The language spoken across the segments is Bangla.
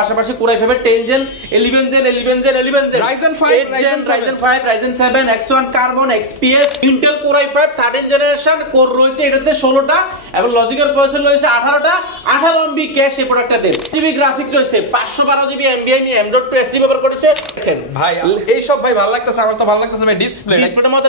পাশাপাশি কোরাই ফাইভের 10 gen 11 gen 11 gen 11 gen Ryzen 5 Ryzen 5 Ryzen 7 X1 Carbon XPS Intel Core i5 13 generation core রয়েছে এটাতে 16টা এবং লজিক্যাল প্রসেসর রয়েছে 18টা 18 MB ক্যাশ এই প্রোডাক্টটাতে জিবি গ্রাফিক্স রয়েছে 512 জিবি এমবিআই নিয়ে M.2 SD ব্যবহার করেছে দেখেন ভাই এই সব ভাই ভালো লাগতেছে আমার তো ভালো লাগতেছে ভাই ডিসপ্লেটার মধ্যে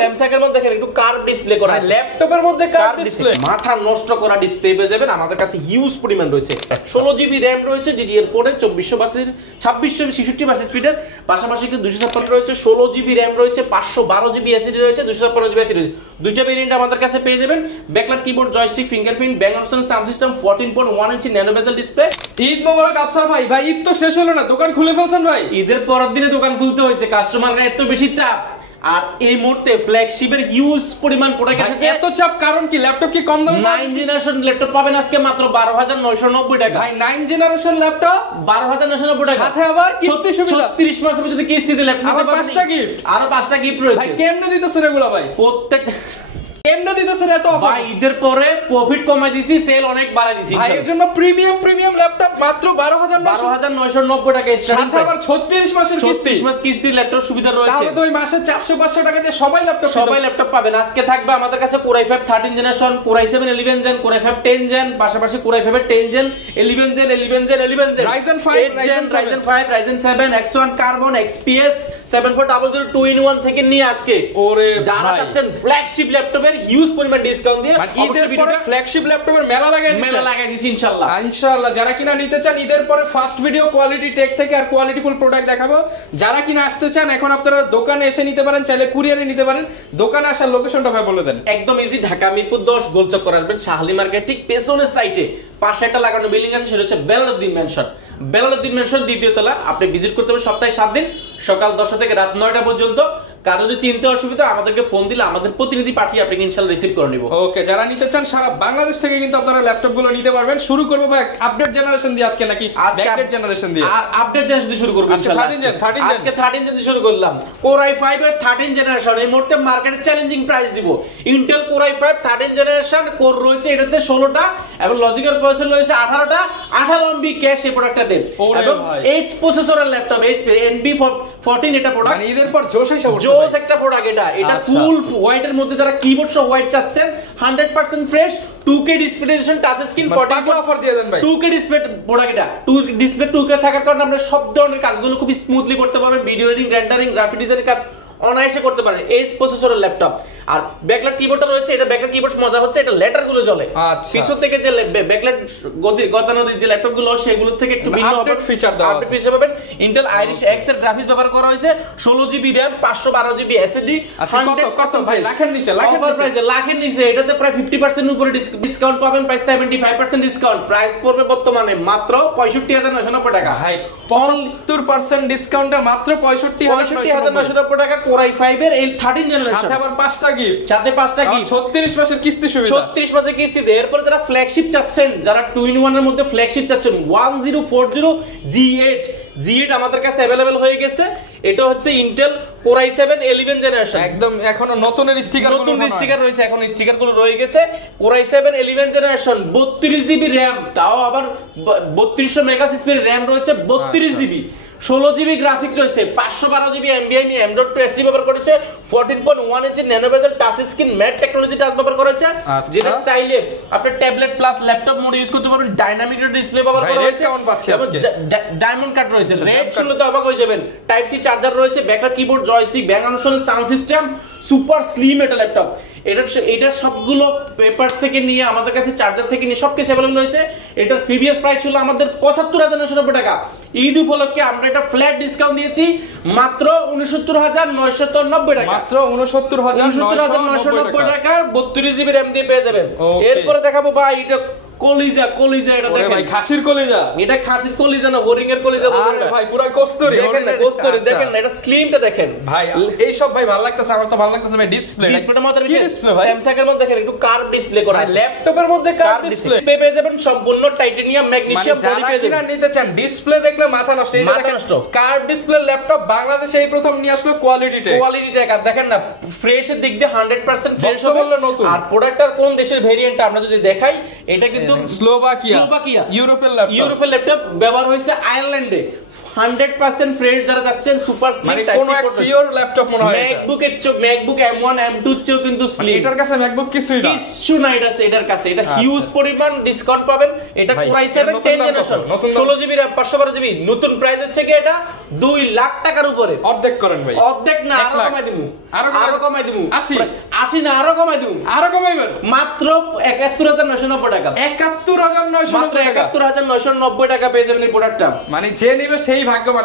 স্যামসাং এর মধ্যে দেখেন একটু কার্ভ ডিসপ্লে করা আছে ল্যাপটপের মধ্যে কার্ভ ডিসপ্লে মাথা নষ্ট করা ডিসপ্লে পেয়ে যাবেন আমাদের কাছে হিউজ পরিমাণ রয়েছে 16 জিবি র‍্যাম রয়েছে DDR4 এর 2666 স্পিডের পাশাপাশি কিন্তু 256 রয়েছে 16 জিবি র‍্যাম রয়েছে 512 জিবি এসএসডি রয়েছে 256 জিবি এসএসডি দুইটা ভেরিয়েন্ট আমাদের কাছে পেয়ে যাবেন ব্যাকলাইট কিবোর্ড জয়স্টিক ফিঙ্গারপ্রিন্ট ব্যাং অপশন সাউন্ড সিস্টেম 14.1 ইঞ্চি nano bezel display Eid Mubarak Afsar ভাই ঈদ তো শেষ হলো না দোকান খুলে ফেলছেন ভাই ঈদের পরের দিনে দোকান খুলতে হয়েছে কাস্টমাররা এত বেশি চাপ আর এই মুহূর্তে ফ্ল্যাগশিপের হিউজ পরিমাণ প্রোডাক্ট এসেছে এত চাপ কারণ কি ল্যাপটপ কি কম দামে 9 জেনারেশন ল্যাপটপ পাবেন আজকে মাত্র 12990 টাকা ভাই 9 জেনারেশন ল্যাপটপ 12990 টাকা সাথে আবার কিস্তি সুবিধা 36 মাসের মধ্যে কিস্তিতে ল্যাপটপ নিতে পারবেন পাঁচটা গিফট আরো 5টা গিফট রয়েছে ভাই কেমনে দিতেছেন এগুলা ভাই প্রত্যেক কেমনে দিতেছেন এত অফার ভাই ঈদের পরে প্রফিট কমাই দিছি সেল অনেক বাড়াই দিছি ভাই এর জন্য প্রিমিয়াম ল্যাপটপ মাত্র 12990 টাকা স্টার্টিং সাথে আবার 36 মাসের কিস্তি 36 মাস কিস্তি ল্যাপটপ সুবিধা রয়েছে তাহলে তো ওই মাসে 400-500 টাকা দিয়ে সবাই ল্যাপটপ পাবেন আজকে থাকবে আমাদের কাছে core i 5 13 generation core i 7 11 gen core i 5 10 gen পাশাপাশি কোরাই 5 এর 10 gen 11 gen 11 gen 11 gen Ryzen 5 Ryzen 5 Ryzen 7 X1 Carbon XPS 7400 2 in 1 থেকে নিয়ে আজকে ওরে যারা চাচ্ছেন ফ্ল্যাগশিপ ল্যাপটপের হিউজ পরিমাণ ডিসকাউন্ট দিয়ে ঈদের পরে ফ্ল্যাগশিপ ল্যাপটপের মেলা লাগাই দিছি ইনশাআল্লাহ যারা কিনা নিতে চান ঈদের পরে ফার্স্ট ভিডিও কোয়ালিটি টেক থেকে আর কোয়ালিটিফুল প্রোডাক্ট দেখাবো যারা কিনা আসতে চান এখন আপনারা দোকানে এসে নিতে পারেন চাইলে কুরিয়ারে নিতে পারেন দোকানে আসার লোকেশনটা ভাই বলে দেন একদম ইজি ঢাকা মিরপুর 10 গোলচক্কর আসবেন শাহলি মার্কেট ঠিক পেছনের সাইডে পাশে একটা লাগানো বিল্ডিং আছে সেটা হচ্ছে বেলালউদ্দিন ম্যানশন দ্বিতীয় তলা আপনি ভিজিট করতে পারেন সপ্তাহে 7 দিন সকাল 10টা থেকে রাত 9টা পর্যন্ত কারো যদি চিনতে অসুবিধা আমাদেরকে ফোন দিলে আমাদের প্রতিনিধি পাঠিয়ে আপনাকে ইনশাআল্লাহ রিসিভ করে নিব ওকে যারা নিতে চান সারা বাংলাদেশ থেকে কিন্তু আপনারা ল্যাপটপ গুলো নিতে পারবেন শুরু করব ভাই আপডেট জেনারেশন দিয়ে আজকে নাকি ব্যাকডেট জেনারেশন দিয়ে আপডেট জেনারেশন দিয়ে শুরু করব ইনশাআল্লাহ আজকে 13 জেন দিয়ে শুরু করলাম Core i5 এর 13 জেনারেশন এই মুহূর্তে মার্কেটে চ্যালেঞ্জিং প্রাইস দিব Intel Core i5 13 generation core রয়েছে এটাতে 16টা এবং লজিক্যাল প্রসেসর রয়েছে 18টা 18 MB ক্যাশ এই প্রোডাক্টটাতে এবং H প্রসেসরের ল্যাপটপ HP NB14 এটা প্রোডাক্ট মানে এদের পর জোশ একটা প্রোডাক্ট এটা ফুল হোয়াইট এর মধ্যে যারা কিবোর্ড সহ হোয়াইট চাচ্ছেন 100% fresh 2K display touch screen 40 offer দিয়ে দেন ভাই 2K ডিসপ্লে প্রোডাক্ট এটা ডিসপ্লে 2K থাকার কারণে আপনি সব ধরনের কাজগুলো খুব স্মুথলি করতে পারবেন ভিডিও এডিটিং রেন্ডারিং গ্রাফিক ডিজাইনের কাজ অনায়াসে করতে পারেন এই প্রসেসরের ল্যাপটপ আর ব্যাকলাইট কিবোর্ডটা রয়েছে এটা ব্যাকলাইট কিবোর্ড মজা হচ্ছে এটা লেটার গুলো জ্বলে আচ্ছা পিছন থেকে যে ব্যাকলাইট গতানোর যে ল্যাপটপ গুলো সেগুলো থেকে একটু ভিন্ন আপডেট ফিচার দাও আপডেট ফিচার পাবেন Intel Iris X এর গ্রাফিক্স ব্যবহার করা হয়েছে 16 জিবি RAM 512 জিবি SSD কত ভাই লাখের নিচে লাখের নিচে এটাতে প্রায় 50% এর উপরে ডিসকাউন্ট পাবেন প্রায় 75% ডিসকাউন্ট প্রাইস পড়বে বর্তমানে মাত্র 65990 টাকা ভাই 75% ডিসকাউন্টে মাত্র 65990 টাকা Core i5 এর এই 13 জেনারেশন সাথে আবার 5টা গিফট 36 মাসের কিস্তি সুবিধা 36 মাসের কিস্তিতে এরপর যারা ফ্ল্যাগশিপ চাচ্ছেন যারা 2 in 1 এর মধ্যে ফ্ল্যাগশিপ চাচ্ছেন 1040 G8 আমাদের কাছে अवेलेबल হয়ে গেছে এটা হচ্ছে Intel Core i7 11 জেনারেশন একদম এখনো নতুন স্টিকার রয়েছে এখন স্টিকারগুলো রয়ে গেছে Core i7 11 generation 32 GB RAM তাও আবার 3200 মেগাপিক্সেল RAM রয়েছে 32 জিবি 16 জিবি গ্রাফিক্স রয়েছে 512 জিবি এমবিআই নিয়ে M.2 SD ব্যবহার করেছে 14.1 ইঞ্চি ন্যানো বেজেল touch screen mat technology touch ব্যবহার করেছে যেটা চাইলে আপনি tablet plus laptop mode use করতে পারবেন ডাইনামিক ডিসপ্লে ব্যবহার করা হয়েছে ডায়মন্ড কাট রয়েছে রেড শুনলে তো অবাক হয়ে যাবেন টাইপ সি চার্জার রয়েছে backlight keyboard joystick Bang option sound system super slim এটা ল্যাপটপ এটা সবগুলো পেপারস থেকে নিয়ে আমাদের কাছে চার্জার থেকে নিয়ে সবকিছু अवेलेबल রয়েছে এটার প্রিভিয়াস প্রাইস ছিল আমাদের 75990 টাকা ঈদ উপলক্ষে আমরা এটা ফ্ল্যাট ডিসকাউন্ট দিয়েছি মাত্র 69990 টাকা মাত্র 69990 টাকা 32 জিবি RAM দিয়ে পেয়ে যাবেন এরপর দেখাবো ভাই এটা কলিজা এটা দেখেন ভাই খাসির কলিজা এটা খাসির কলিজা না হরিং এর কলিজা বলুন না ভাই পুরো কস্তুরি দেখেন না এটা স্লিমটা দেখেন ভাই এই সব ভাই ভালো লাগতেছে আমার তো ভালো লাগতেছে ভাই ডিসপ্লেটার মধ্যে স্যামসাং এর মধ্যে দেখেন একটু কার্ভ ডিসপ্লে করা আছে ল্যাপটপের মধ্যে কার্ভ ডিসপ্লে পেয়ে যাবেন সম্পূর্ণ টাইটানিয়াম ম্যাগনেসিয়াম বডি পেয়ে যাবেন নিতে চান ডিসপ্লে দেখলে মাথা নষ্ট এই দেখেন কার্ভ ডিসপ্লে ল্যাপটপ বাংলাদেশে এই প্রথম নিয়ে আসলো কোয়ালিটি টেক আর দেখেন না ফ্রেশ এর দিক দিয়ে 100% ফ্রেশ হবে আর প্রোডাক্টটার কোন দেশের ভেরিয়েন্ট আমরা যদি দেখাই এটা কিন্তু কিন্তু স্লোভাকিয়া ইউরোপের ল্যাপটপ ব্যবহার হয়েছে আয়ারল্যান্ডে 100% ফ্রেশ যারা যাচ্ছেন সুপার স্লিম মানে কোন এক সিওর ল্যাপটপ মনে হয় ম্যাকবুক M1 M2 চেও কিন্তু স্লিম এটার কাছে ম্যাকবুক কিছু না এটার কাছে এটা হিউজ পরিমাণ ডিসকাউন্ট পাবেন এটা Core i7 10 generation 16GB RAM 512GB নতুন প্রাইস হচ্ছে কি এটা 2 লাখ টাকার উপরে অর্ধেক করেন ভাই অর্ধেক না আরো কমাই দিমু 80 না আরো কমাইবেন মাত্র 71990 টাকা 71990 মাত্র 71990 টাকা পেয়ে যাবেন এই প্রোডাক্টটা মানে যে নেবে সেই ভাগ্যবান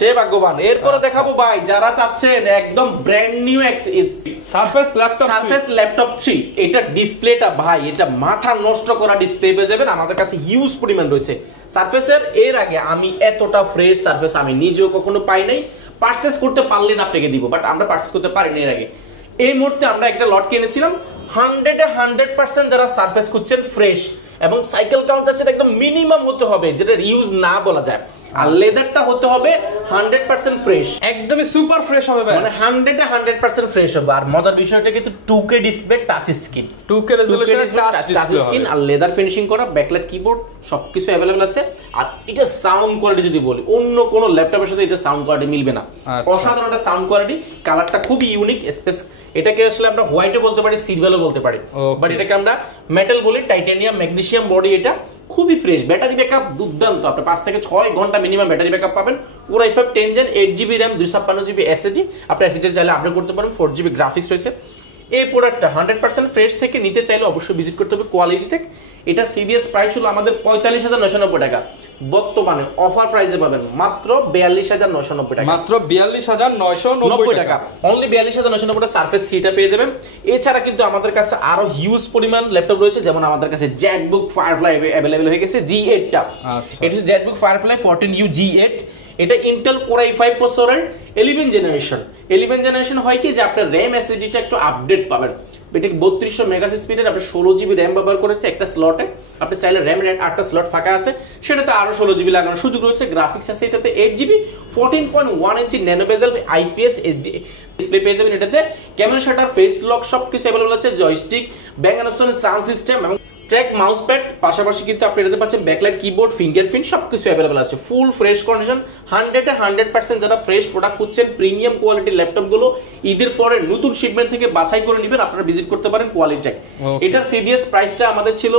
সে ভাগ্যবান এরপরে দেখাবো ভাই যারা চাচ্ছেন একদম ব্র্যান্ড নিউ সারফেস ল্যাপটপ 3 এটা ডিসপ্লেটা ভাই এটা মাথা নষ্ট করা ডিসপ্লে পেয়ে যাবেন আমাদের কাছে হিউজ পরিমাণ রয়েছে সারফেসের এর আগে আমি এতটা ফ্রেশ সারফেস আমি নিজেও কখনো পাই নাই পারচেজ করতে পারলেন আপনাকে দিব বাট আমরা পারচেজ করতে পারিনি এর আগে এই মুহূর্তে আমরা একটা লট কিনেছিলাম 100% যারা সারফেস খুঁজছেন ফ্রেশ এবং সাইকেল কাউন্ট আছে একদম মিনিমাম হতে হবে যেটা ইউজ না বলা যায় আর লেদারটা হতে হবে 100% ফ্রেশ একদমই সুপার ফ্রেশ হবে মানে 100% ফ্রেশ হবে আর মজার বিষয়টা কিন্তু 2K display touch screen 2K resolution touch screen আর লেদার ফিনিশিং করা ব্যাকলাইট কিবোর্ড সবকিছু अवेलेबल আছে আর এটা সাউন্ড কোয়ালিটি যদি বলি অন্য কোন ল্যাপটপের সাথে এটা সাউন্ড কোয়ালিটি মিলবে না অসাধারণ একটা সাউন্ড কোয়ালিটি কালারটা খুবই ইউনিক স্পেস এটাকে আসলে আমরা হোয়াইটও বলতে পারি সিলভারও বলতে পারি বাট এটাকে আমরা মেটাল বলি টাইটানিয়াম ম্যাগনেসিয়াম বডি এটা খুবই ফ্রেশ ব্যাটারি ব্যাকআপ দুর্দান্ত আপনি 5 থেকে 6 ঘন্টা মিনিমাম ব্যাটারি ব্যাকআপ পাবেন Core i5 10 Gen 8GB RAM 256GB SSD আপনি SSD চাইলে আপডেট করতে পারেন 4GB গ্রাফিক্স রয়েছে এই প্রোডাক্টটা 100% ফ্রেশ থেকে নিতে চাইলে অবশ্যই ভিজিট করতে হবে কোয়ালিটি টেক এটার প্রিভিয়াস প্রাইস ছিল আমাদের 45990 টাকা বর্তমানে অফার প্রাইসে পাবেন মাত্র 42990 টাকা মাত্র 42990 টাকা অনলি 42990 টাকা সারফেস 3 টা পেয়ে যাবেন এছাড়া কিন্তু আমাদের কাছে আরো হিউজ পরিমাণ ল্যাপটপ রয়েছে যেমন আমাদের কাছে জ্যাকবুক ফায়ারফ্লাই अवेलेबल হয়ে গেছে G8 টা এটা হচ্ছে জ্যাকবুক ফায়ারফ্লাই 14U G8 এটা ইন্টেল Core i5 প্রসেসরের 11 জেনারেশন হয় কি যে আপনার RAM SSD টা একটু আপডেট পাবেন এটা 3200 মেগা স্পিডের আপনি 16GB RAM ব্যবহার করেছে একটা স্লটে আপনি চাইলে RAM এর 8টা স্লট ফাঁকা আছে সেটাতে আরো 16GB লাগানোর সুযোগ রয়েছে গ্রাফিক্স আছে এটাতে 8GB 14.1 ইঞ্চি ন্যানো বেজেল IPS ডিসপ্লে পেয়ে যাবেন এটাতে ক্যামেরা শাটার ফেস লক সবকিছু अवेलेबल আছে joystick bang and sound system এবং ট্র্যাক মাউস প্যাড পাশাপাশি কিন্তু আপনি এটাতে পাচ্ছেন ব্যাকলাইট কিবোর্ড ফিঙ্গারপ্রিন্ট সবকিছু अवेलेबल আছে ফুল ফ্রেশ কন্ডিশন 100% যারা ফ্রেশ প্রোডাক্ট খুঁজছেন প্রিমিয়াম কোয়ালিটির ল্যাপটপ গুলো ঈদের পরে নতুন শিপমেন্ট থেকে বাছাই করে নেবেন আপনারা ভিজিট করতে পারেন কোয়ালিটি এটার প্রিভিয়াস প্রাইসটা আমাদের ছিল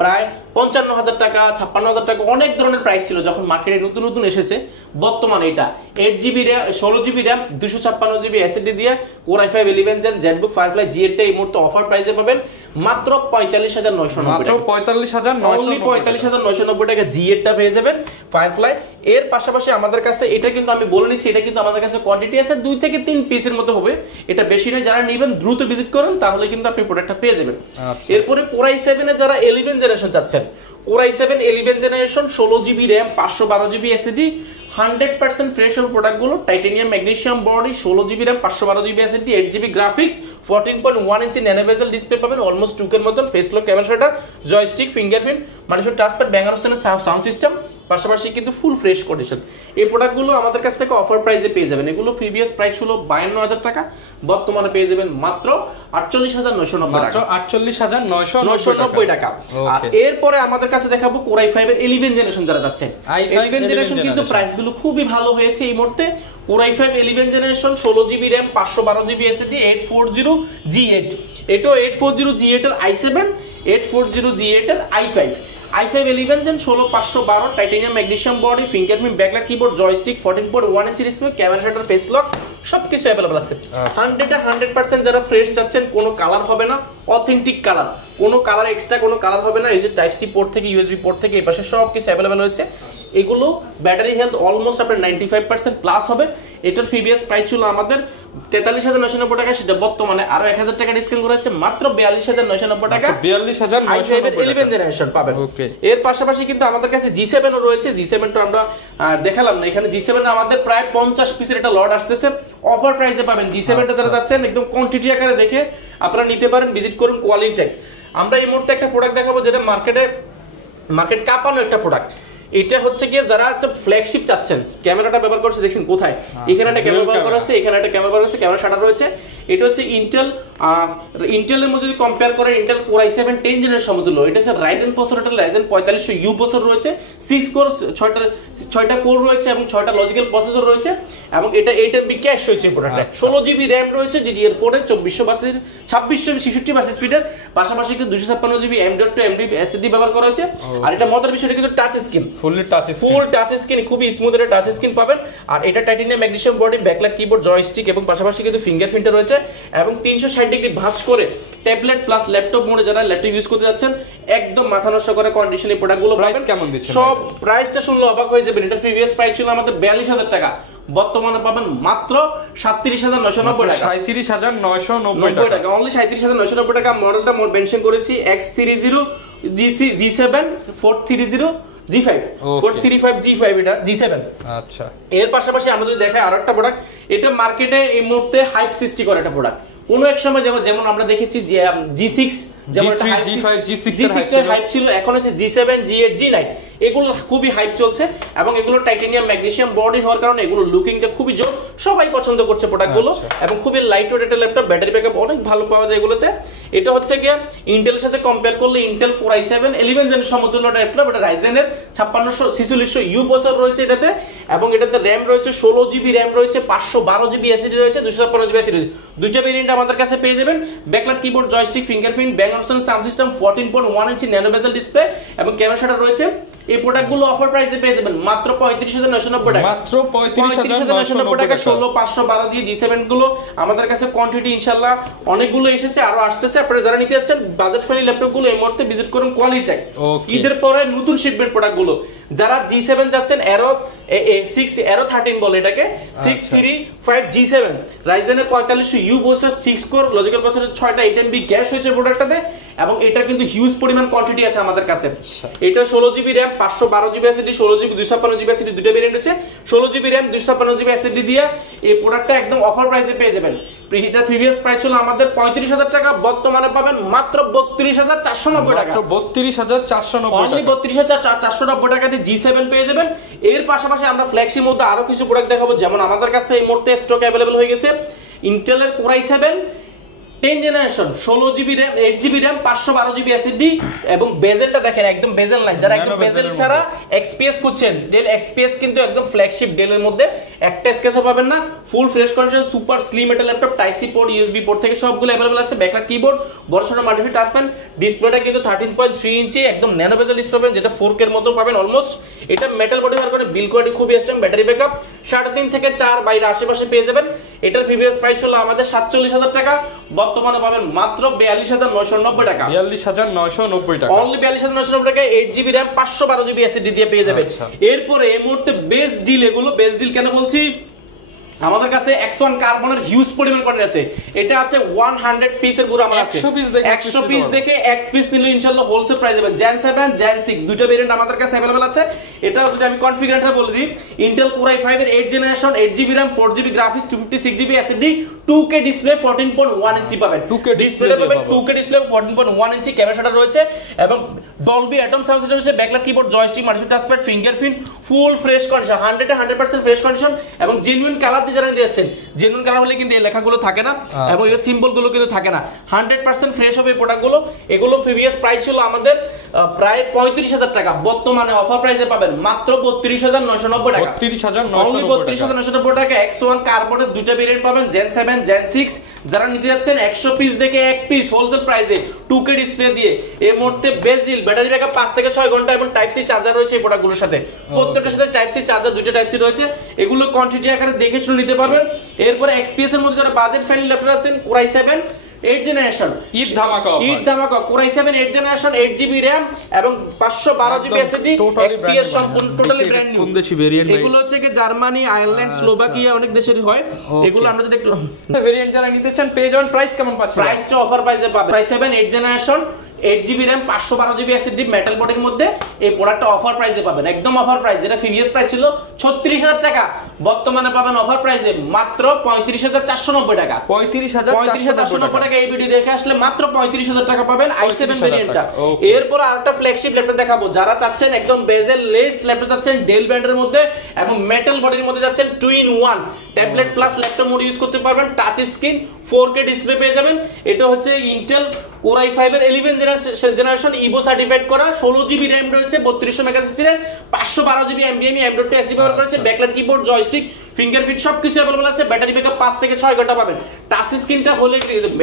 প্রায় 55000 টাকা 56000 টাকা অনেক ধরনের প্রাইস ছিল যখন মার্কেটে নতুন এসেছে বর্তমানে এটা 8GB RAM 16GB RAM 256GB SSD দিয়ে Core i5 11 Gen ZBook Firefly G8 টা এই মুহূর্তে অফার প্রাইসে পাবেন মাত্র 45990 টাকা মাত্র 45990 টাকা G8 টা পেয়ে যাবেন Firefly এর পাশাপাশি আমাদের কাছে এটা কিন্তু আমি বলে নিচ্ছি এটা কিন্তু আমাদের কাছে কোয়ান্টিটি আছে 2 থেকে 3 পিসের মতো হবে এটা বেশি না যারা নেবেন দ্রুত ভিজিট করেন তাহলে কিন্তু আপনি প্রোডাক্টটা পেয়ে যাবেন এরপরে Core i7 এ যারা 11 জেনারেশন চাচ্ছেন Core i7 11 generation 16GB RAM 512GB SSD 100% fresh হবে প্রোডাক্টগুলো titanium magnesium body 16GB RAM 512GB SSD 8GB graphics 14.1 ইঞ্চি ন্যানো বেজেল ডিসপ্লে পাবেন অলমোস্ট 2K এর মতন face lock camera shutter joystick fingerprint মানে touch pad Bang and sound system পাশাপাশি কিন্তু ফুল ফ্রেশ কন্ডিশন এই প্রোডাক্টগুলো আমাদের কাছ থেকে অফার প্রাইসে পেয়ে যাবেন এগুলো প্রিভিয়াস প্রাইস ছিল 52000 টাকা বর্তমানে পেয়ে যাবেন মাত্র 48990 টাকা 48990 টাকা আর এরপরে আমাদের কাছে দেখাবো Core i5 এর 11 জেনারেশন যারা যাচ্ছে 11 জেনারেশন কিন্তু প্রাইসগুলো খুবই ভালো হয়েছে এই মুহূর্তে Core i5 11 generation 16GB RAM 512GB SSD 840G8 এটাও 840G8 এর i7 840G8 এর i5 i5 11 Gen 16512 titanium magnesium body fingerprint backlight keyboard joystick 14.1 ইঞ্চি display camera shutter face lock সবকিছু अवेलेबल আছে 100% যারা ফ্রেশ চাচ্ছেন কোনো কালার হবে না অথেন্টিক কালার কোনো কালার এক্সট্রা কোনো কালার হবে না এই যে টাইপ সি পোর্ট থেকে ইউএসবি পোর্ট থেকে এই পাশে সবকিছু अवेलेबल রয়েছে এগুলো ব্যাটারি হেলথ অলমোস্ট আপনার 95% প্লাস হবে এটার প্রিভিয়াস প্রাইস ছিল আমাদের 43990 টাকা সেটা বর্তমানে আরো 1000 টাকা ডিসকাউন্ট করেছে মাত্র 42990 টাকা 42990 11 জেনারেশন পাবেন এর পাশাপাশি কিন্তু আমাদের কাছে G7 ও রয়েছে G7 টা আমরা দেখালাম না এখানে G7 এর আমাদের প্রায় 50 পিসের একটা লট আসতেছে অফার প্রাইসে পাবেন G7 টা যারা যাচ্ছেন একদম কোয়ান্টিটি আকারে দেখে আপনারা নিতে পারেন ভিজিট করুন কোয়ালিটি টেক আমরা এই মুহূর্তে একটা প্রোডাক্ট দেখাবো যেটা মার্কেট কাঁপানো একটা প্রোডাক্ট এটা হচ্ছে কি যারা ফ্ল্যাগশিপ চাচ্ছেন ক্যামেরাটা ব্যবহার করছে দেখেন কোথায় এখানে একটা ক্যামেরা ব্যবহার করা আছে এখানে একটা ক্যামেরা ব্যবহার করা আছে ক্যামেরা শাটার রয়েছে এটা হচ্ছে ইন্টেলের মধ্যে যদি কম্পেয়ার করেন ইন্টেল কোর i7 10 জেনারেশন সমতুল্য। এটা হচ্ছে রাইজেন প্রসেসর, এটা রাইজেন 4500U প্রসেসর রয়েছে, 6 কোর 6টা কোর রয়েছে এবং 6টা লজিক্যাল প্রসেসর রয়েছে এবং এটা 8MB ক্যাশ রয়েছে প্রোডাক্টে। 16GB RAM রয়েছে DDR4 এর 2666 বাস স্পিডের, পাশাপাশি কিন্তু 256GB M.2 MB SSD ব্যবহার করা হয়েছে। আর এটা মজার বিষয়টা কিন্তু টাচ স্ক্রিন, ফুল টাচ স্ক্রিন, খুবই স্মুথ একটা টাচ স্ক্রিন পাবেন। আর এটা titanium magnesium body, backlight keyboard, joystick এবং পাশাপাশি কিন্তু ফিঙ্গারপ্রিন্ট রয়েছে এবং 360 ডিগ্রি ভাঁজ করে ট্যাবলেট প্লাস ল্যাপটপ মোডে যারা ল্যাপটপ ইউজ করতে যাচ্ছেন একদম মাথা নষ্ট করে কন্ডিশনে প্রোডাক্টগুলো পাবেন। প্রাইস কেমন দিচ্ছেন? সব প্রাইসটা শুনলে অবাক হয়ে যাবেন। এটা প্রিভিয়াস প্রাইস ছিল আমাদের 42000 টাকা, বর্তমানে পাবেন মাত্র 37990 টাকা, 37990 টাকা, অনলি 37990 টাকা। মডেলটা মোড মেনশন করেছি X30 G7 430 G5 435 G5, এটা G7। আচ্ছা, এর পাশাপাশি আমরা যদি দেখাই আরেকটা প্রোডাক্ট, এটা মার্কেটে এই মুহূর্তে হাইপ সৃষ্টি করে একটা প্রোডাক্ট। কোন এক সময় যেমন আমরা দেখেছি G6, যেমন G6 এর হাইপ ছিল, এখন হচ্ছে G7 G8 G9 এগুলো খুবই হাইপ চলছে এবং এগুলো টাইটানিয়াম ম্যাগনেসিয়াম বডি হওয়ার কারণে এগুলো লুকিংটা খুবই জোস, সবাই পছন্দ করছে প্রোডাক্টগুলো এবং খুবই লাইট ওয়েট একটা ল্যাপটপ, ব্যাটারি ব্যাকআপ অনেক ভালো পাওয়া যায় এগুলোতে। এটা হচ্ছে কি ইন্টেলের সাথে কম্পেয়ার করলে ইন্টেল কোর i7 11 জেন সমতুল্য ল্যাপটপ। এটা রাইজেনের 5646U প্রসেসর রয়েছে এটাতে এবং এটাতে RAM রয়েছে 16GB RAM রয়েছে, 512GB SSD রয়েছে, 256GB SSD রয়েছে। দুইটা ভেরিয়েন্ট আমাদের কাছে পেয়ে যাবেন। ব্যাকলাইট কিবোর্ড, জয়স্টিক, ফিঙ্গারপ্রিন্ট, ব্যাং অপশন, সাউন্ড সিস্টেম, 14.1 ইঞ্চি ন্যানো বেজেল ডিসপ্লে এবং ক্যামেরা শাটার রয়েছে। এই প্রোডাক্টগুলো অফার প্রাইসে পেয়ে যাবেন মাত্র 35990 টাকা, মাত্র 35990 টাকা। 16512 দিয়ে G7 গুলো আমাদের কাছে কোয়ান্টিটি ইনশাআল্লাহ অনেকগুলো এসেছে, আরো আসতেছে। আপনারা যারা নিতে যাচ্ছেন বাজেট ফ্রেন্ডলি ল্যাপটপ গুলো এই মুহূর্তে ভিজিট করুন কোয়ালিটি। ঈদের পরে নতুন শিপমেন্ট প্রোডাক্ট গুলো যারা G7 যাচ্ছেন, Aero 13 বলে এটাকে, 635 G7 রাইজেনের 4500U processor, 6 core logical processor, 6টা 8MB ক্যাশ হয়েছে প্রোডাক্টটাতে এবং এটা কিন্তু হিউজ পরিমাণ কোয়ান্টিটি আছে আমাদের কাছে। এটা 16GB RAM 512GB SSD, 16GB 256GB SSD দুটো ভেরিয়েন্ট আছে। 16GB RAM 256GB SSD দিয়ে এই প্রোডাক্টটা একদম অফার প্রাইসে পেয়ে যাবেন। এটার প্রিভিয়াস প্রাইস ছিল আমাদের 35000 টাকা, বর্তমানে পাবেন মাত্র 32490 টাকা, মাত্র 32490 অনলি 32490 টাকা দিয়ে G7 পেয়ে যাবেন। এর পাশাপাশি আমরা ফ্ল্যাগশিপ মধ্যে আরো কিছু প্রোডাক্ট দেখাবো, যেমন আমাদের কাছে এই মুহূর্তে স্টক अवेलेबल হয়ে গেছে ইন্টেলের core i7 10 generation 16GB RAM 8GB RAM 512GB SSD এবং বেজেলটা দেখেন একদম বেজেল নাই। যারা একদম বেজেল ছাড়া XPS খুঁজছেন, ডেল XPS কিন্তু একদম ফ্ল্যাগশিপ ডেলের মধ্যে একটা স্কেচও পাবেন না। Full fresh condition super slim একটা laptop, type C port, USB port থেকে সবগুলো अवेलेबल আছে। ব্যাকলাইট কিবোর্ড, বড়সড় মাল্টিপল টাচপ্যাড, ডিসপ্লেটা কিন্তু 13.3 ইঞ্চি একদম ন্যানো বেজেল ডিসপ্লে পাবেন, যেটা 4K এর মতো পাবেন অলমোস্ট। এটা মেটাল বডি হওয়ার কারণে বিল কোয়ালিটি খুবই স্ট্রং, ব্যাটারি ব্যাকআপ 3.5 থেকে 4 বাইরে আশেপাশে পেয়ে যাবেন। এটার প্রিভিয়াস প্রাইস ছিল আমাদের 47000 টাকা, বর্তমানে পাবেন মাত্র 42990 টাকা, 42990 টাকা, অনলি 42990 টাকা। 8GB RAM 512GB SSD দিয়ে পেয়ে যাবেন। এরপরে এই মুহূর্তে বেস্ট ডিল, এগুলো বেস্ট ডিল কেন বলছি, আমাদের কাছে X1 কার্বনের হিউজ পরিমাণ কোয়ান্টিটি আছে। এটা আছে 100 পিসের পুরো আমার আছে, 100 পিস দেখে এক পিস নিলে ইনশাআল্লাহ হোলসেল প্রাইস পাবেন। Gen 7 Gen 6 দুটো ভেরিয়েন্ট আমাদের কাছে अवेलेबल আছে। এটা যদি আমি কনফিগারেটর বলে দিই, Intel Core i5 এর 8 generation, 8GB RAM 4GB graphics, 256GB SSD, 2K display 14.1 ইঞ্চি পাবেন, 2K ডিসপ্লে পাবেন, 2K ডিসপ্লে 14.1 ইঞ্চি, ক্যামেরা শাটার রয়েছে এবং Dolby Atom সাউন্ড সিস্টেম রয়েছে, backlight keyboard, joystick, multiple touchpad, fingerprint, ফুল ফ্রেশ কন্ডিশন, 100% ফ্রেশ কন্ডিশন এবং জেনুইন কালার দিয়ে যারা দিয়েছেন। জেনুইন কালার হলে কিন্তু এই লেখাগুলো থাকে না এবং এর সিম্বলগুলো কিন্তু থাকে না, 100% ফ্রেশ হবে এই প্রোডাক্টগুলো। এগুলো প্রিভিয়াস প্রাইস ছিল আমাদের প্রায় 35000 টাকা, বর্তমানে অফার প্রাইসে পাবেন মাত্র 32990 টাকা, 32990 টাকা। X1 কার্বনের দুটো ভেরিয়েন্ট পাবেন, Gen 7 Gen 6 যারা নিতে যাচ্ছেন 100 পিস দেখে এক পিস হোলসেল প্রাইসে 2K ডিসপ্লে দিয়ে এই মুহূর্তে বেস্ট ডিল। ব্যাটারি ব্যাকআপ 5 থেকে 6 ঘন্টা এবং টাইপ সি চার্জার রয়েছে এই প্রোডাক্টগুলোর সাথে, প্রত্যেকটার সাথে টাইপ সি চার্জার, দুটো টাইপ সি রয়েছে। এগুলো কোয়ান্টিটি আকারে দেখে শুনে নিতে পারবেন। এরপরে XPS এর মধ্যে যারা বাজেট ফ্রেন্ডলি ল্যাপটপ আছেন, Core i7 8 জেনারেশন, ঈদ ধামাকা, Core i7 8 generation, 8GB RAM এবং 512GB SSD, XPS সম্পূর্ণ টোটালি ব্র্যান্ড নিউ। কোন দেশি ভেরিয়েন্ট? এগুলো হচ্ছে কি জার্মানি, আয়ারল্যান্ড, স্লোভাকিয়া অনেক দেশেরই হয়। এগুলো আমরা যদি একটু ভেরিয়েন্ট যারা নিতে চান পেয়ে যাবেন। প্রাইস কেমন পাচ্ছেন? প্রাইসটা অফার প্রাইসে পাবেন। Core i7 8 generation, 8GB RAM 512GB SSD metal বডির মধ্যে এই প্রোডাক্টটা অফার প্রাইসে পাবেন, একদম অফার প্রাইস। যেটা প্রিভিয়াস প্রাইস ছিল 36,000 টাকা, বর্তমানে পাবেন অফার প্রাইসে মাত্র 35,490 টাকা। 35,490 টাকা এই ভিডিও দেখে আসলে মাত্র 35,000 টাকা পাবেন i7 ভেরিয়েন্টটা। এরপর আরেকটা ফ্ল্যাগশিপ ল্যাপটপ দেখাবো, যারা চাচ্ছেন একদম বেজেল লেস ল্যাপটপ চাচ্ছেন ডেল ব্র্যান্ডের মধ্যে এবং মেটাল বডির মধ্যে যাচ্ছেন 2-in-1 tablet plus laptop mode use করতে পারবেন, টাচ স্ক্রিন 4K ডিসপ্লে পেয়ে যাবেন। এটা হচ্ছে ইন্টেল Core i5 এর 11 জেনারেশন ইভো সার্টিফাইড করা, 16GB RAM রয়েছে, 3200 মেগাপিক্সেলের, 512GB NVMe M.2 SSD ব্যবহার করেছে, ব্যাকলাইট কিবোর্ড, জয়স্টিক, ফিঙ্গারপ্রিন্ট সবকিছু अवेलेबल আছে। ব্যাটারি ব্যাকআপ 5 থেকে 6 ঘন্টা পাবেন। টাচ স্ক্রিনটা হলে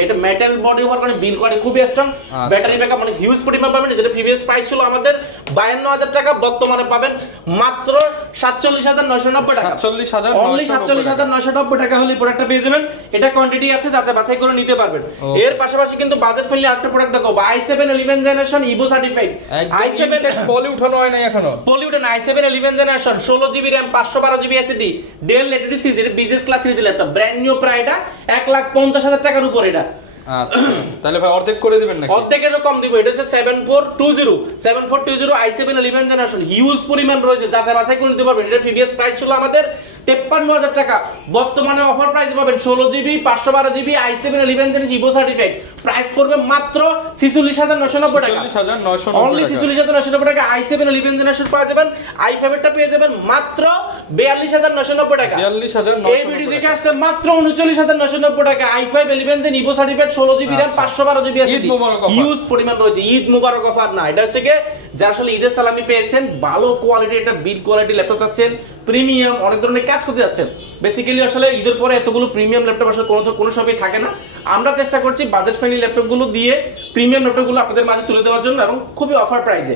এটা মেটাল বডি হওয়ার কারণে বিল কোয়ালিটি খুবই স্ট্রং, ব্যাটারি ব্যাকআপ মানে হিউজ পরিমাণ পাবেন। যেটা প্রিভিয়াস প্রাইস ছিল আমাদের 52,000 টাকা, বর্তমানে পাবেন মাত্র 47,990 টাকা। 47,990 টাকা হলে প্রোডাক্টটা পেয়ে যাবেন। এটা কোয়ান্টিটি আছে, যাচাই বাছাই করে নিতে পারবেন। এর পাশাপাশি কিন্তু বাজেট ফ্রেন্ডলি আরেকটা প্রোডাক্ট দেখো, i7 11 generation Ivo certified. i7 পলি উঠানো হয় না এখনো, পলি উঠানো i7 11 generation 16GB RAM 512GB SSD Dell latest series, এটা business class series laptop, brand new price, এটা 1,50,000 টাকার উপর। এটা আচ্ছা, তাহলে ভাই অর্ধেক করে দিবেন নাকি? অর্ধেকের কম দিব। এটা হচ্ছে 7420 i7 11 জেনারেশন, হিউজ পরিমাণ রয়েছে, যাচাই বাছাই করে নিতে পারবেন। এটা প্রিভিয়াস প্রাইস ছিল আমাদের 53,000 টাকা, বর্তমানে অফার প্রাইস পাবেন 16GB 512GB i7 11 generation Ivo certified, price পড়বে মাত্র 46,990 টাকা। 46,990 টাকা, 46,990 টাকা i7 11 জেনারেশন পাওয়া যাবেন। i5 এরটা পেয়ে যাবেন মাত্র 42,990 টাকা। 42,990 এই ভিডিও দেখে আসলে মাত্র 39,990 টাকা i5 11 gen Evo certified 16GB RAM 512GB SSD, huge পরিমাণ রয়েছে। ঈদ মোবারক অফার না, এটা হচ্ছে যারা আসলে ঈদের সালামি পেয়েছেন, ভালো কোয়ালিটির একটা বিল্ড কোয়ালিটি ল্যাপটপ চাচ্ছেন, প্রিমিয়াম অনেক ধরনের কাজ করতে যাচ্ছেন। বেসিক্যালি আসলে ঈদের পরে এতগুলো প্রিমিয়াম ল্যাপটপ আসলে কোনো শপে থাকে না। আমরা চেষ্টা করছি বাজেট ফ্রেন্ডলি ল্যাপটপগুলো দিয়ে প্রিমিয়াম ল্যাপটপগুলো আপনাদের মাঝে তুলে দেওয়ার জন্য, এবং খুবই অফার প্রাইসে।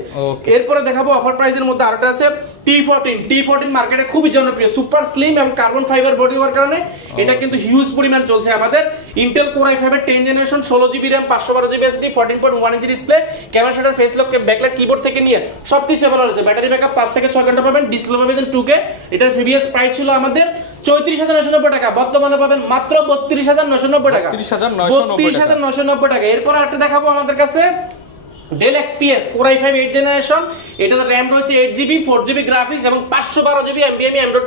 এরপরে দেখাবো অফার প্রাইসের মধ্যে আরেকটা আছে T14 মার্কেটে খুবই জনপ্রিয়, সুপার স্লিম এবং কার্বন ফাইবার বডি হওয়ার কারণে এটা কিন্তু হিউজ পরিমাণ চলছে আমাদের। ইন্টেল Core i5 এর 10 generation 16GB RAM 512GB SSD 14.1 ইঞ্চি display, camera shutter, face lock, backlight keyboard থেকে নিয়ে সবকিছু अवेलेबल আছে। ব্যাটারি ব্যাকআপ 5 থেকে 6 ঘন্টা পাবেন, ডিসপ্লে পাবেন 2K। এটার প্রিভিয়াস প্রাইস ছিল আমাদের 34,990 টাকা, বর্তমানে পাবেন মাত্র 32,990 টাকা। 32,990 টাকা। এরপর আরেকটা দেখাবো আমাদের কাছে Dell XPS Core i5 8 generation, এটাতে RAM রয়েছে 8GB 4GB গ্রাফিক্স এবং 512GB NVMe M.2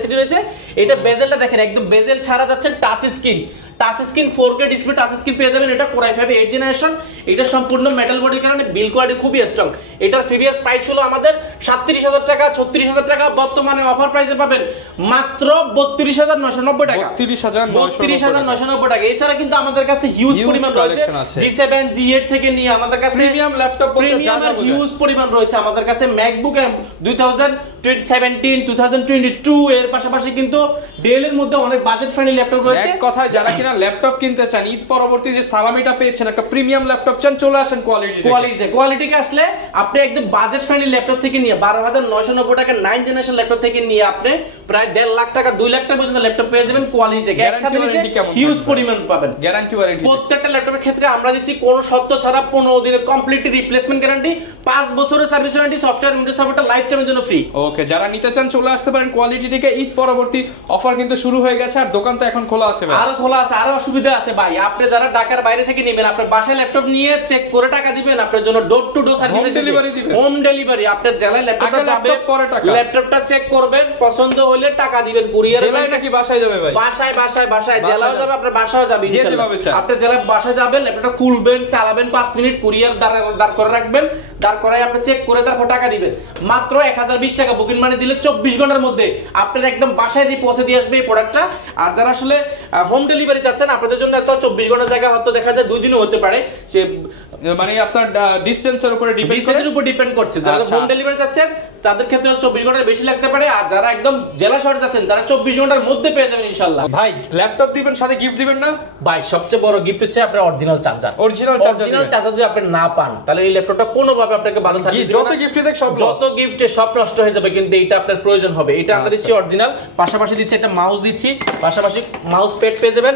SSD রয়েছে। এটা বেজেলটা দেখেন, একদম বেজেল ছাড়া যাচ্ছে, touch screen 4K display, touch screen পেয়ে যাবেন। এটা Core i5 8 জেনারেশন, এটা সম্পূর্ণ মেটাল বডির কারণে বিল কোয়ালিটি খুবই স্ট্রং। এটার প্রিভিয়াস প্রাইস ছিল আমাদের 37,000 টাকা, 36,000 টাকা, বর্তমানে অফার প্রাইসে পাবেন মাত্র 32,990 টাকা। 32,990 টাকা। এছাড়া কিন্তু আমাদের কাছে হিউজ পরিমাণ রয়েছে, G7 G8 থেকে নিয়ে আমাদের কাছে প্রিমিয়াম ল্যাপটপ হিউজ পরিমাণ রয়েছে আমাদের কাছে। ম্যাকবুক 2017 2022 এর পাশাপাশি কিন্তু ডেল এর মধ্যে অনেক বাজেট ফ্রেন্ডলি ল্যাপটপ রয়েছে। এক কথায় যারা কিনা ল্যাপটপ কিনতে চান, ঈদ পরবর্তী যে সালামিটা পেয়েছেন, একটা প্রিমিয়াম ল্যাপটপ চান, চলে আসেন কোয়ালিটিকে আসলে আপনি একদম বাজেট ফ্রেন্ডলি ল্যাপটপ থেকে নিয়ে 12,990 টাকা 9 জেনারেশন ল্যাপটপ থেকে নিয়ে আপনি প্রায় 1.5 লাখ টাকা 2 লাখ টাকা পর্যন্ত ল্যাপটপ পেয়ে যাবেন। কোয়ালিটি একসাথে নিচে হিউজ পরিমাণ পাবেন। গ্যারান্টি ওয়ারেন্টি প্রত্যেকটা ল্যাপটপের ক্ষেত্রে আমরা দিচ্ছি কোনো শর্ত ছাড়া 15 দিনের কমপ্লিট রিপ্লেসমেন্ট গ্যারান্টি, 5 বছরের সার্ভিস ওয়ারেন্টি, সফটওয়্যার উইন্ডোজ সাপোর্টটা লাইফ টাইমের জন্য ফ্রি। ওকে, যারা নিতে চান চলে আসতে পারেন কোয়ালিটি থেকে। ঈদ পরবর্তী অফার কিন্তু শুরু হয়ে গেছে, আর দোকান তো এখন খোলা আছে ভাই। আরো খোলা আছে, আরো সুবিধা আছে ভাই। আপনি যারা ঢাকার বাইরে থেকে নেবেন, আপনার বাসায় ল্যাপটপ নিয়ে চেক করে টাকা দিবেন, আপনার জন্য door to door service delivery দিবেন। হোম ডেলিভারি, আপনার জেলায় ল্যাপটপটা যাবে, ল্যাপটপটা চেক করবেন, পছন্দ হলে টাকা দিবেন। কুরিয়ার জেলায় নাকি বাসায় যাবে ভাই? বাসায় জেলাও যাবে, আপনার বাসাও যাবে ইনশাআল্লাহ। আপনার জেলায় বাসায় যাবেন, ল্যাপটপটা খুলবেন, চালাবেন 5 মিনিট, কুরিয়ার দাঁড় করে রাখবেন, দাঁড় করায় আপনি চেক করে তারপর টাকা দিবেন। মাত্র 1020 টাকা বুকিং মানি দিলে 24 ঘন্টার মধ্যে আপনার একদম বাসায় পৌঁছে দিয়ে আসবে এই প্রোডাক্টটা। আর যারা আসলে হোম ডেলিভারি চাচ্ছেন, আপনাদের জন্য এত 24 ঘন্টার জায়গা হয়তো দেখা যায় 2 দিনও হতে পারে, সে মানে আপনার ডিসটেন্সের উপরে ডিপেন্ড করছে। যারা হোম ডেলিভারি চাচ্ছেন তাদের ক্ষেত্রে 24 ঘন্টার বেশি লাগতে পারে, আর যারা একদম জেলা শহরে যাচ্ছেন তারা 24 ঘন্টার মধ্যে পেয়ে যাবেন ইনশাআল্লাহ। ভাই ল্যাপটপ দিবেন, সাথে গিফট দিবেন না ভাই? সবচেয়ে বড় গিফট হচ্ছে আপনার অরিজিনাল চার্জার। অরিজিনাল চার্জার যদি আপনি না পান, তাহলে এই ল্যাপটপটা কোনোভাবে আপনাকে ভালো সার্ভিস, যত গিফট দেখ সব যত গিফটে সব নষ্ট হয়ে যাবে, কিন্তু এটা আপনার প্রয়োজন হবে। এটা আমরা দিচ্ছি অরিজিনাল, পাশাপাশি দিচ্ছি একটা মাউস দিচ্ছি, পাশাপাশি মাউস প্যাড পেয়ে যাবেন,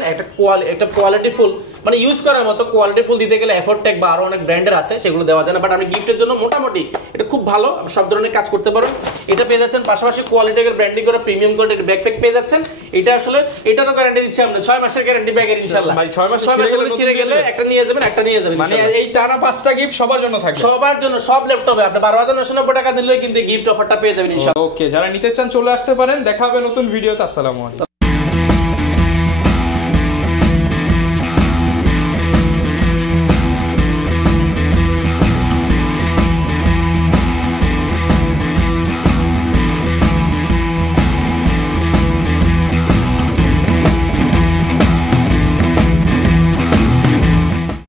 একটা কোয়ালিটি ফুল মানে ইউজ করার মতো কোয়ালিটি ফুল দিতে গেলে এফোর্ট টেক বা আরো অনেক ব্র্যান্ডের আছে সেগুলো দেওয়া যায় না, বাট আমি গিফটের জন্য মোটামুটি এটা খুব ভালো, সব ধরনের কাজ করতে পারবেন। এটা পেয়ে যাচ্ছেন, পাশাপাশি কোয়ালিটির ব্র্যান্ডিং করে প্রিমিয়াম কোয়ালিটির ব্যাকপ্যাক পেয়ে যাচ্ছেন। এটা আসলে এটারও গ্যারান্টি দিচ্ছি আমরা 6 মাসের গ্যারান্টি ব্যাগের ইনশাআল্লাহ। ভাই 6 মাসের ছিঁড়ে গেলে একটা নিয়ে যাবেন, একটা নিয়ে যাবেন, মানে এই টানা 5টা গিফট সবার জন্য থাকবে, সবার জন্য। সব ল্যাপটপে আপনি 12,990 টাকা দিলেই কিন্তু গিফট অফারটা পেয়ে যাবেন ইনশাআল্লাহ। ওকে, যারা নিতে চান চলে আসতে পারেন। দেখা হবে নতুন ভিডিওতে। আসসালামু আলাইকুম।